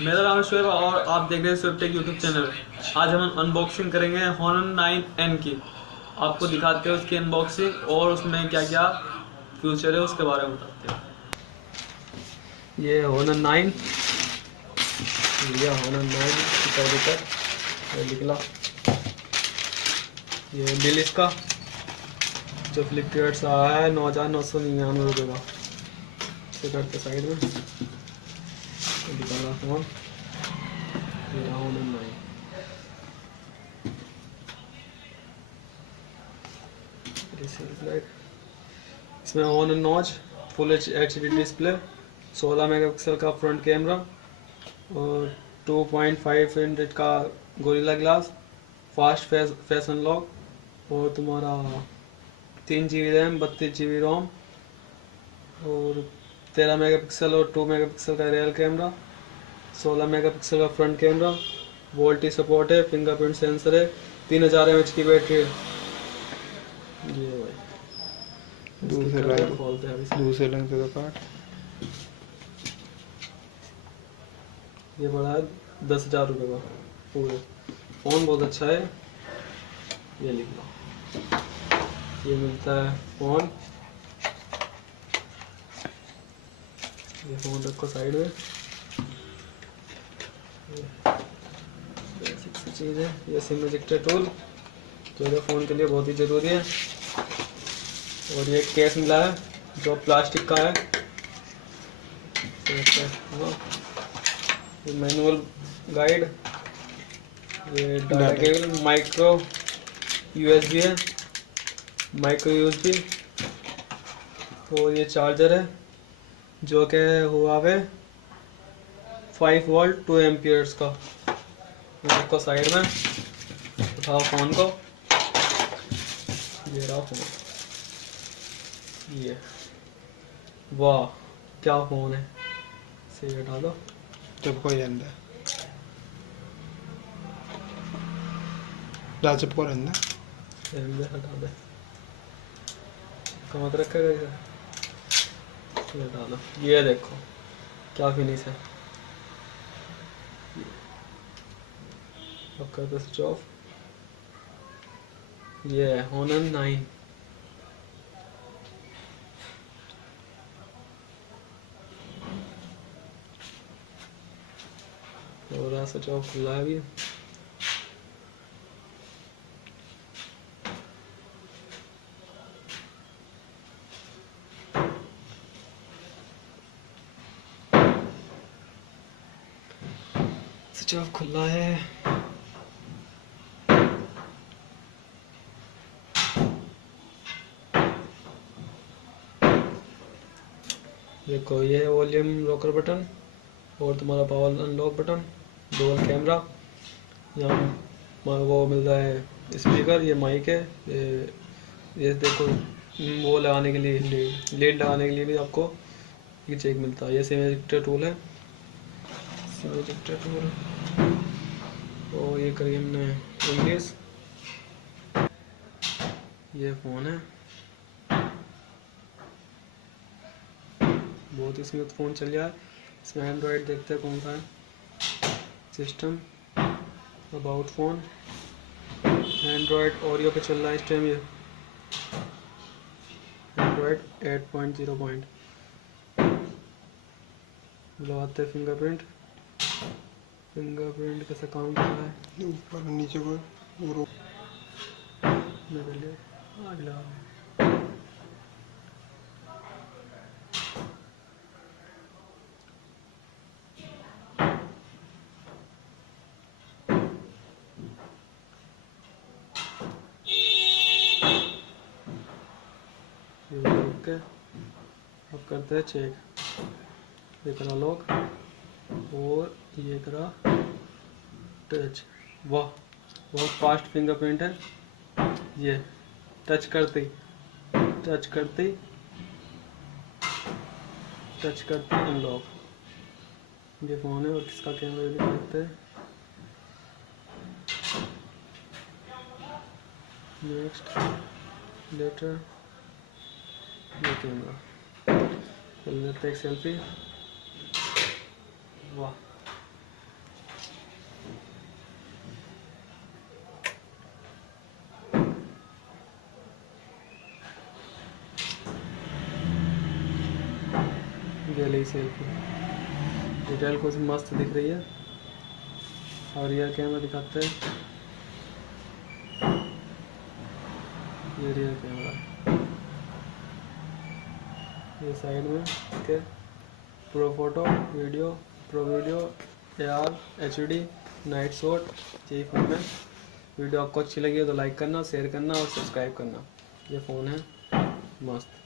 मेरा नाम है शुएब और आप देख रहे हैं शुएब टेक यूट्यूब चैनल। आज हम अनबॉक्सिंग करेंगे Honor 9N की। आपको दिखाते हैं उसकी अनबॉक्सिंग और उसमें क्या क्या फ्यूचर है उसके बारे में बताते हैं। ये Honor 9, ये Honor 9 तक निकला। ये बिल इसका जो फ्लिपकार्ट से आया है 9,999 रुपये का। इसे करते साइड में निकाला फोन। ये Honor 9 इसमें on and notch full H D display, 16 megapixel का फ्रंट कैमरा और 2.5 इंच का gorilla glass, fast face unlock और तुम्हारा 3 GB रैम, 32 GB रोम और 13 मेगापिक्सल और 2 मेगापिक्सल का रियल कैमरा, 16 मेगापिक्सल का फ्रंट कैमरा, वोल्टी सपोर्ट है, फिंगरप्रिंट सेंसर है, 3000 mAh की बैटरी है। ये भाई दूसरे रंग का पार्ट ये पड़ा है 10,000 रुपये का पूरे। फ़ोन बहुत अच्छा है। ये लिख लो, ये मिलता है फ़ोन। ये फ़ोन रखो साइड में। बेसिक सी चीज़ है। ये सिम इजेक्टर टूल जो है फ़ोन के लिए बहुत ही ज़रूरी है। और ये केस मिला है जो प्लास्टिक का है। ये मैनुअल गाइड, ये डाटा केबल, माइक्रो यूएसबी है, माइक्रो यूएसबी और ये चार्जर है जो कि हुआ है 5 वोल्ट 2 एम्पियर्स का। रखो साइड में, उठाओ फ़ोन को। ये रहा फ़ोन। ये वाह क्या फ़ोन है। इसे हटा दो। चिपको ਜਾਂਦਾ ला चिपको रहता हटा दे, कहाँ मत रखेगा इसे। ये हटा दो। ये देखो क्या फिनिश है। अब कर दो स्विच ऑफ। ये है Honor 9। और स्विच ऑफ खुला है अभी। स्विच ऑफ खुला है। देखो ये वॉल्यूम लॉकर बटन और तुम्हारा power unlock button, dual camera, यहाँ वो मिल रहा है स्पीकर, ये माइक है, ये देखो वो लगाने के लिए लीड लगाने के लिए भी आपको ये चेक मिलता है। ये सिम इजेक्टर टूल है, सिम इजेक्टर टूल। और ये करिए हमने इंग्लिश। ये फ़ोन है, बहुत ही स्मूथ फ़ोन चल रहा है। इसमें एंड्रॉयड देखते हैं कौन सा है। System, about phone, Android Oreo पे चल रहा है इस टाइम। ये एंड्रॉयड 8.0 लगाते हैं फिंगरप्रिंट। फिंगरप्रिंट कैसे काम कर रहा है। ऊपर नीचे को मेरे लिए अगला ओके। अब करते हैं चेक। ये करा लॉक और ये करा टच। वाह बहुत फास्ट फिंगरप्रिंट है। ये टच करते टच करते टच करते अनलॉक। ये फ़ोन है और किसका कैमरा भी देखते हैं। नेक्स्ट लेटर, ये कैमरा। चल लेते एक सेल्फी। वाह गैलरी सेल्फी, डिटेल कुछ मस्त दिख रही है। और रियर कैमरा दिखाते हैं, ये रियर कैमरा, ये साइड में के pro photo video, pro video, AR HD night shot, यही फ़ोन है। वीडियो आपको अच्छी लगी हो तो लाइक करना, शेयर करना और सब्सक्राइब करना। ये फ़ोन है मस्त।